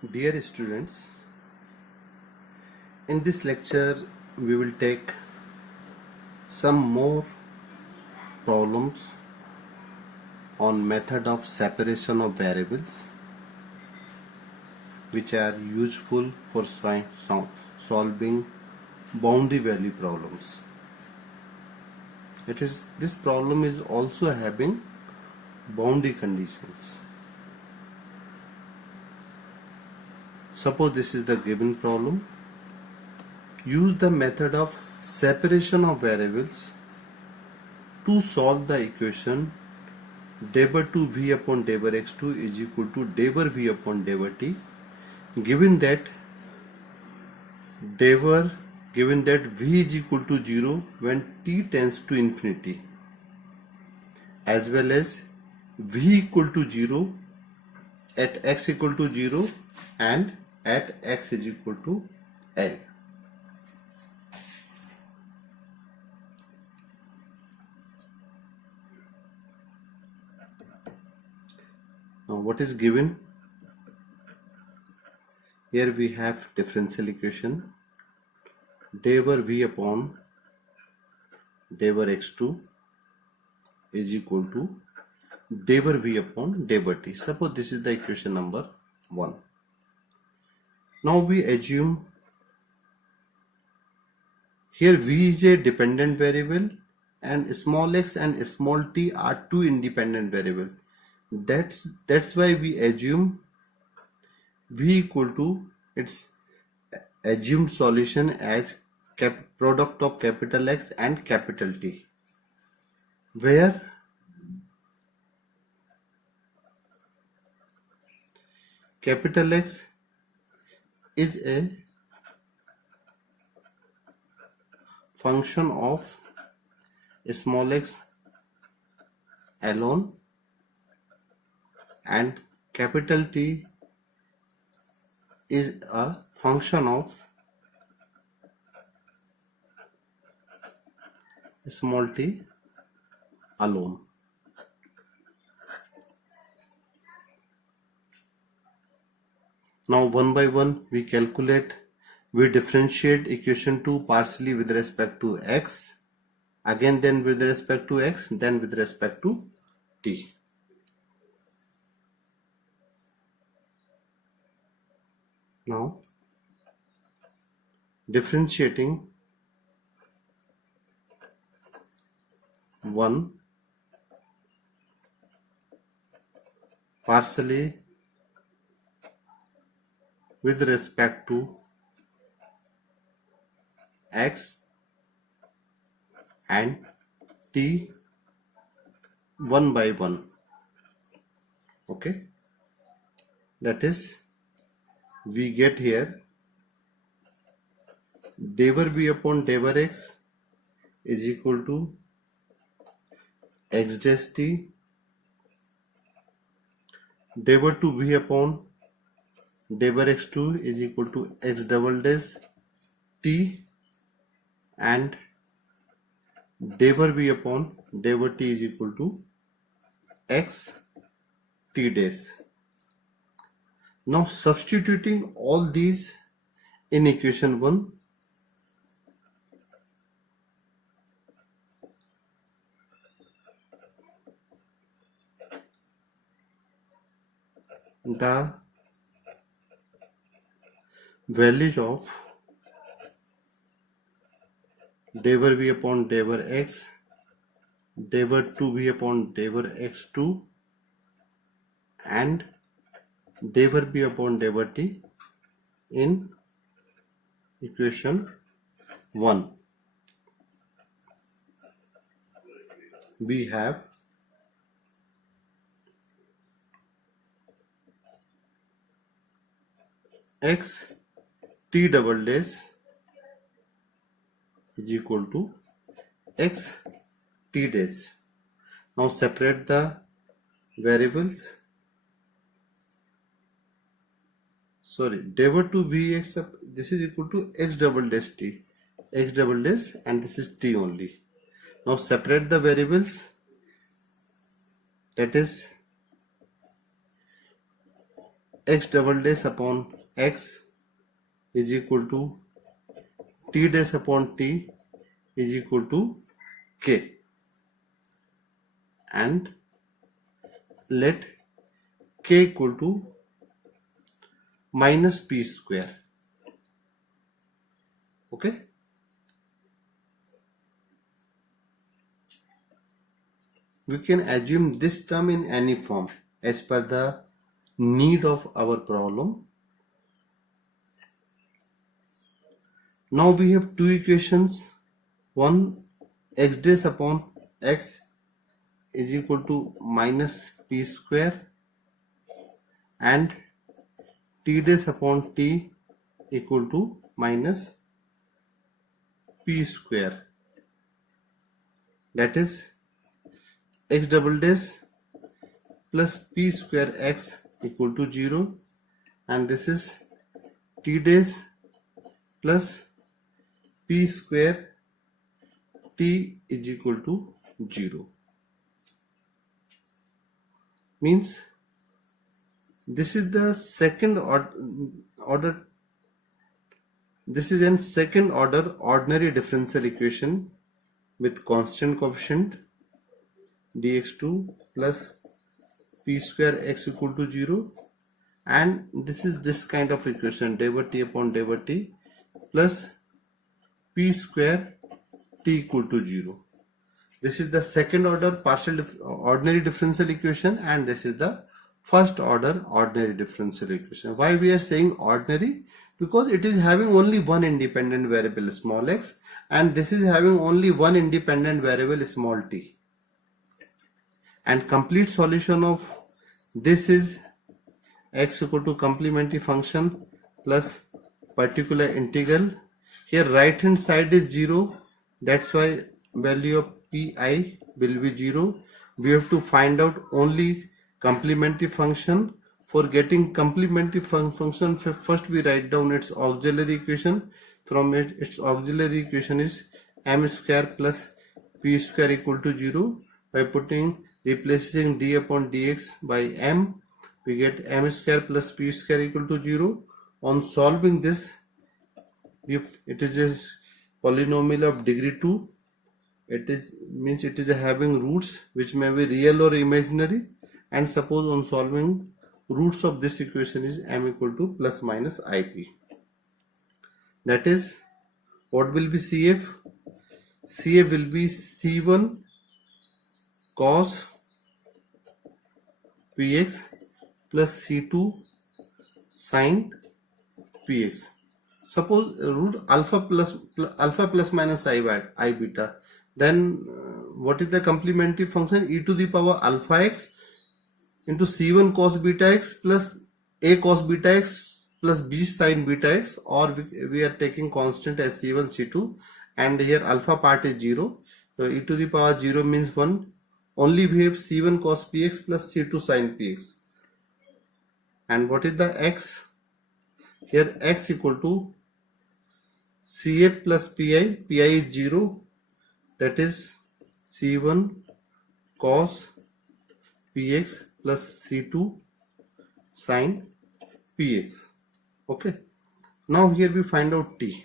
Dear students, in this lecture we will take some more problems on method of separation of variables which are useful for solving boundary value problems. This problem is also having boundary conditions. Suppose this is the given problem. Use the method of separation of variables to solve the equation derivative 2v upon derivative x2 is equal to derivative v upon derivative t, given that v is equal to 0 when t tends to infinity, as well as v equal to 0 at x equal to 0 and at x is equal to L. Now what is given? Here we have differential equation derivative v upon derivative x2 is equal to derivative v upon derivative t. Suppose this is the equation number 1. Now we assume here v is a dependent variable and small x and small t are two independent variables. That's why we assume v equal to its assumed solution as product of capital X and capital T, where capital X is a function of small x alone and capital T is a function of small t alone. Now one by one we differentiate equation 2 partially with respect to x, again then with respect to x, then with respect to t. Now differentiating 1 partially with respect to x and t one by one. Okay, that is we get here derivative v upon derivative x is equal to x dash t, derivative v upon derivative x2 is equal to x double dash t, and derivative v upon derivative t is equal to x t dash. Now substituting all these in equation 1, the values of derivative v upon derivative x, derivative v upon derivative x2 and derivative v upon derivative t in equation 1. We have x t double dash is equal to x t dash. Now separate the variables. Derivative vx, this is equal to x double dash t, x double dash, and this is t only. Now separate the variables, that is x double dash upon x is equal to t dash upon t is equal to k, and let k equal to minus p square. Okay, we can assume this term in any form as per the need of our problem. Now we have two equations. One, x dash upon x is equal to minus p square, and t dash upon t equal to minus p square. That is x double dash plus p square x equal to 0, and this is t dash plus p square t is equal to 0. Means this is the second order. This is a second order ordinary differential equation with constant coefficient dx2 plus p square x equal to 0, and this is this kind of equation derivative upon derivative plus p square t equal to 0. This is the second order ordinary differential equation, and this is the first order ordinary differential equation. Why we are saying ordinary? Because it is having only one independent variable small x, and this is having only one independent variable small t. And complete solution of this is x equal to complementary function plus particular integral. Here right hand side is 0, that's why value of pi will be 0. We have to find out only complementary function. For getting complementary function, first we write down its auxiliary equation. From it, its auxiliary equation is m square plus p square equal to 0. By replacing d upon dx by m, we get m square plus p square equal to 0. On solving this, if it is a polynomial of degree 2, it is having roots which may be real or imaginary, and suppose on solving, roots of this equation is m equal to plus minus ip. That is, what will be CF? CF will be C1 cos px plus C2 sin px. Suppose root alpha plus minus I beta. Then what is the complementary function? E to the power alpha x into C1 cos beta x plus a cos beta x plus b sin beta x, or we are taking constant as C1 C2, and here alpha part is 0, so e to the power 0 means 1. Only we have C1 cos px plus C2 sin px. And what is the x? Here x equal to CF plus pi. Pi is 0, that is C1 cos px plus C2 sin px. Okay, now here we find out t.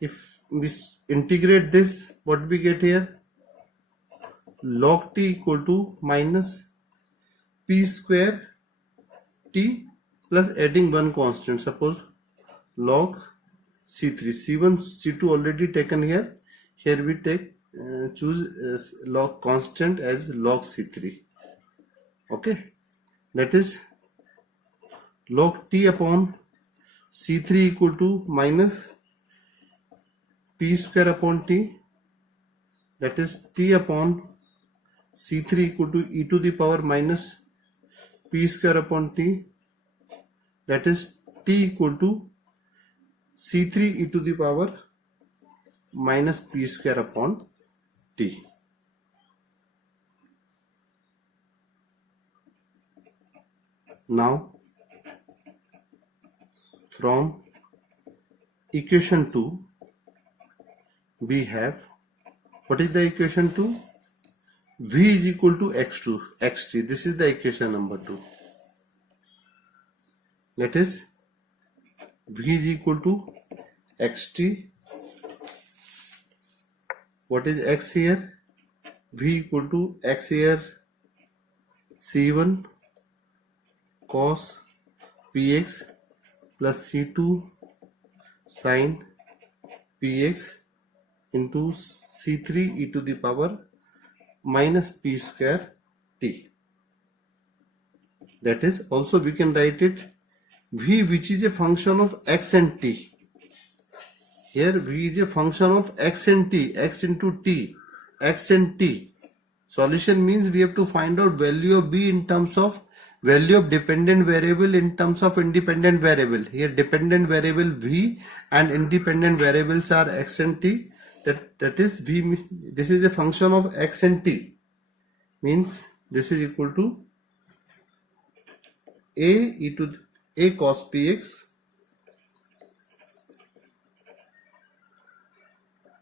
If we integrate this, what we get here? Log t equal to minus p square t plus adding one constant. Suppose log c3. C1 C2 already taken here. Here we take choose log constant as log c3. Okay, that is log t upon c3 equal to minus p square upon t, that is t upon c3 equal to e to the power minus p square upon t, that is t equal to c3 e to the power minus p square upon t. Now from equation 2 we have, what is the equation 2? V is equal to x2 xt. This is the equation number 2. that is V is equal to xt. What is x here? V equal to x here C1 cos px plus C2 sin px into C3 e to the power minus p square t. That is, also we can write it v, which is a function of x and t. Here v is a function of x and t, x into t, x and t. Solution means we have to find out value of b in terms of value of dependent variable in terms of independent variable. Here dependent variable v and independent variables are x and t. That is v. This is a function of x and t. Means this is equal to a cos px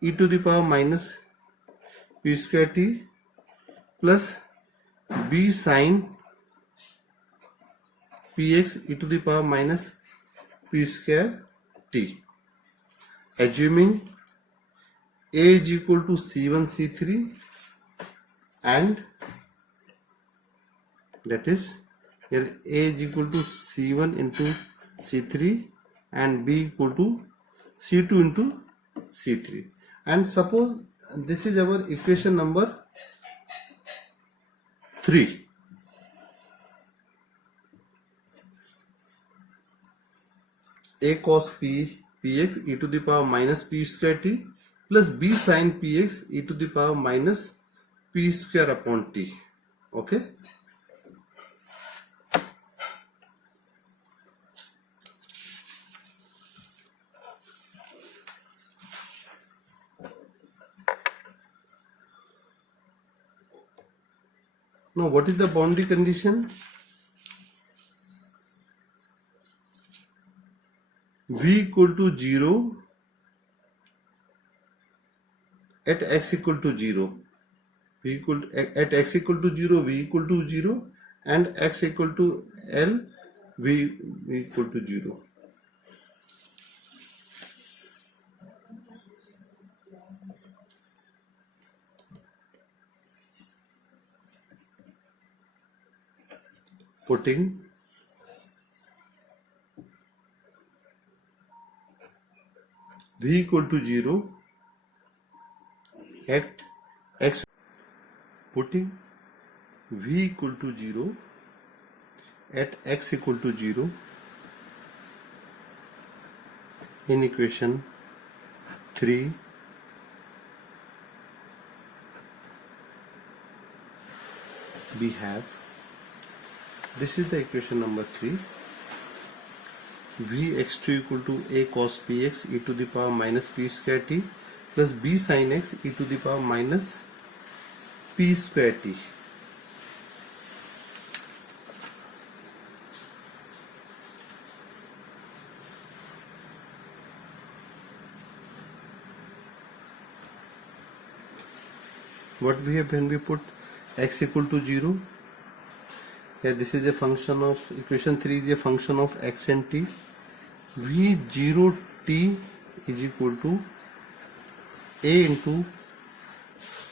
e to the power minus p square t plus b sin px e to the power minus p square t. Assuming a is equal to c1 c3 and that is here a is equal to c1 into c3 and b equal to c2 into c3, and suppose this is our equation number 3. A cos px e to the power minus p square t plus b sin px e to the power minus p square upon t. Okay. Now what is the boundary condition? V equal to 0 at x equal to 0. At x equal to 0, v equal to 0, and x equal to L, v equal to 0. Putting v equal to 0 at x, putting v equal to 0 at x equal to 0 in equation 3, we have, this is the equation number 3, vx2 equal to a cos px e to the power minus p square t plus b sin x e to the power minus p square t. What we have when we put x equal to 0? Here this is a function of, equation 3 is a function of x and t. v0t is equal to a into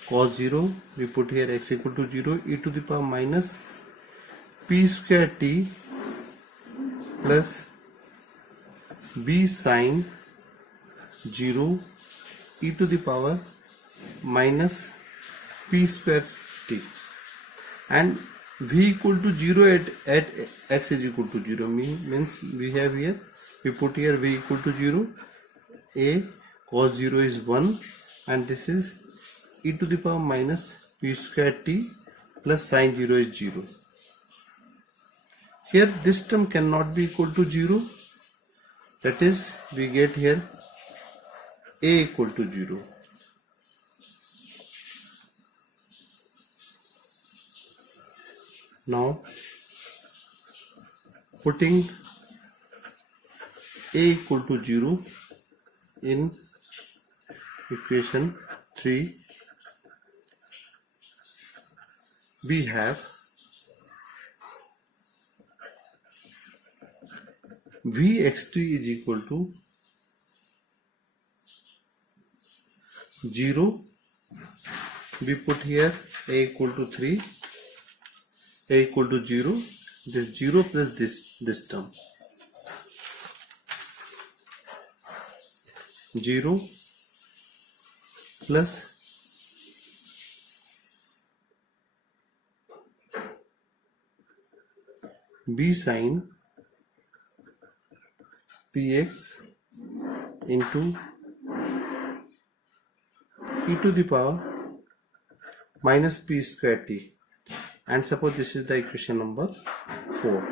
cos 0, we put here x equal to 0, e to the power minus p square t plus b sin 0 e to the power minus p square t, and v equal to 0 at x is equal to 0 means we have here, we put here v equal to 0, a cos 0 is 1 and this is e to the power minus p square t plus sin 0 is 0. Here this term cannot be equal to 0, that is we get here a equal to 0. Now putting a equal to 0 in equation 3, we have Vxt is equal to 0. We put here a equal to 3, a equal to 0. This 0 plus this term, 0 plus b sine px into e to the power minus p square t, and suppose this is the equation number 4.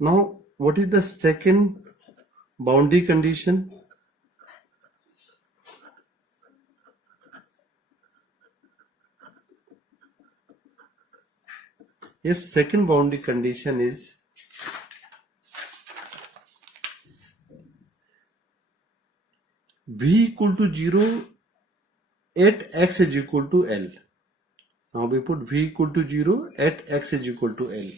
Now what is the second boundary condition? Yes, second boundary condition is v equal to 0 at x is equal to L. Now we put v equal to 0 at x is equal to L.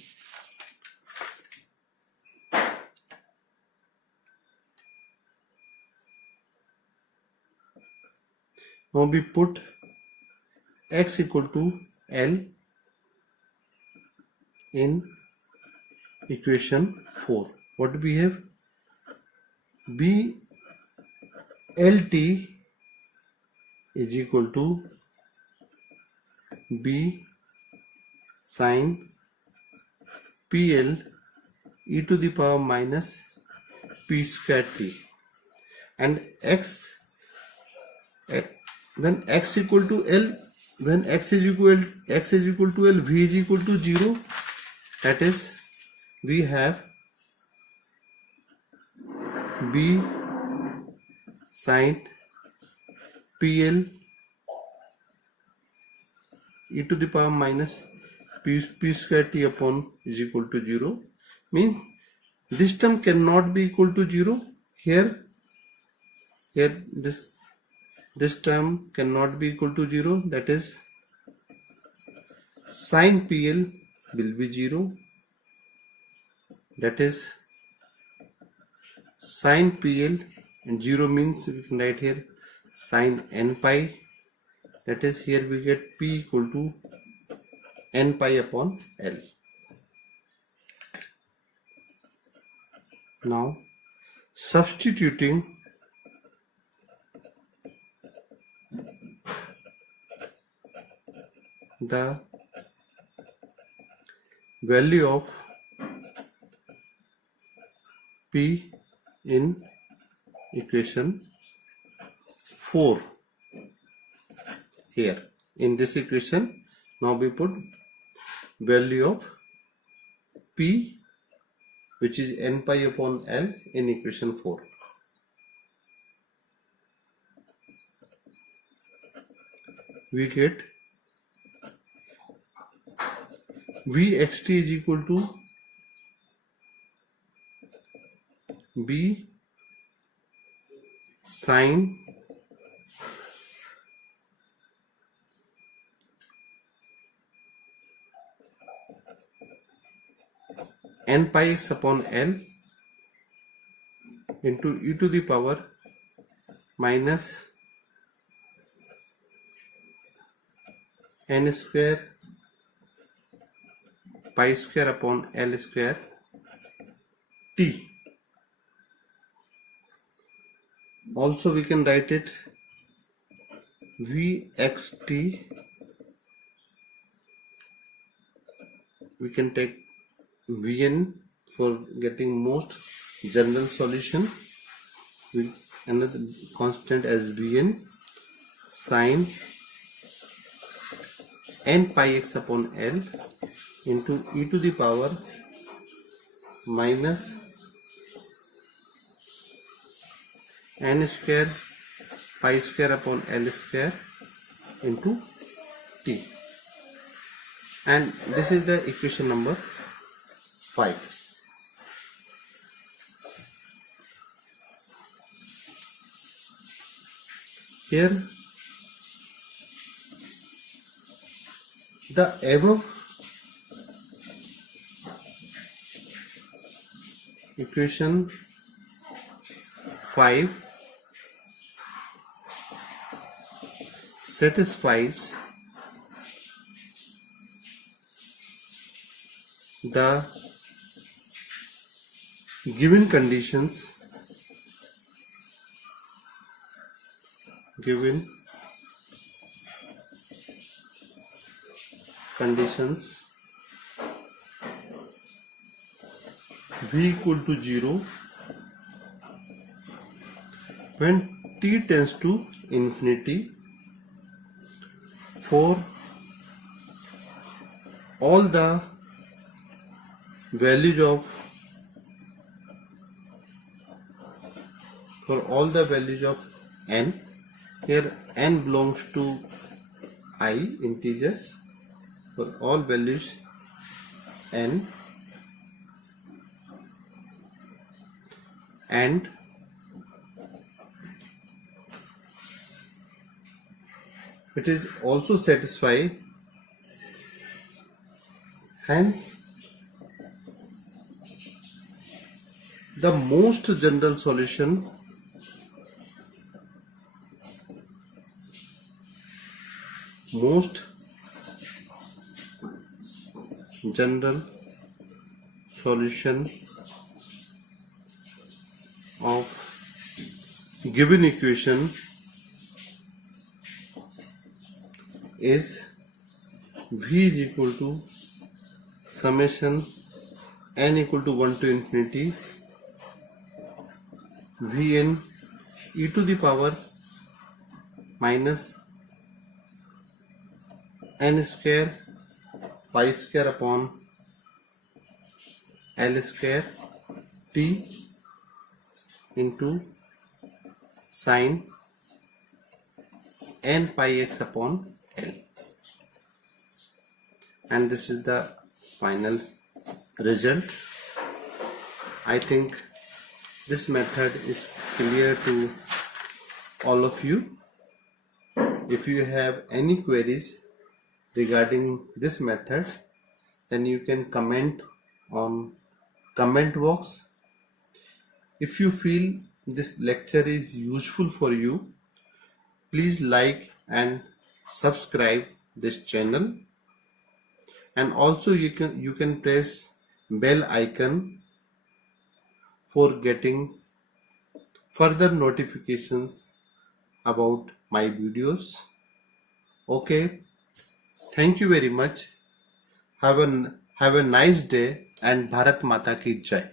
Now we put x equal to L in equation 4. What do we have? b lt is equal to b sine pl e to the power minus p square t, and when x equal to L, when x is equal to L, v is equal to 0. That is, we have b sine pl e to the power minus p square t upon is equal to 0. Means this term cannot be equal to 0. Here this term cannot be equal to 0. That is, sine pl will be 0. That is, sine pl, and 0 means we can write here sine n pi. That is, here we get p equal to n pi upon L. Now substituting the value of p in equation 4 here in this equation. Now we put value of p, which is n pi upon L, in equation 4. We get Vxt is equal to b sine n pi x upon L into e to the power minus n square pi square upon L square t. Also we can write it Vxt, we can take Vn for getting most general solution, with another constant as Vn sine n pi x upon L into e to the power minus n square pi square upon L square into t, and this is the equation number 5. Here the above equation 5 satisfies the given conditions v equal to 0 when t tends to infinity for all the values of n. Here n belongs to I integers. For all values n, and it is also satisfy, hence the most general solution of given equation is v is equal to summation n equal to 1 to infinity vn e to the power minus n square pi square upon l square t into sin n pi x upon l, and this is the final result. I think this method is clear to all of you. If you have any queries regarding this method, then you can comment on comment box. If you feel this lecture is useful for you, please like and subscribe this channel, and also you can press bell icon for getting further notifications about my videos. Okay, thank you very much. Have a nice day, and Bharat Mata ki Jai.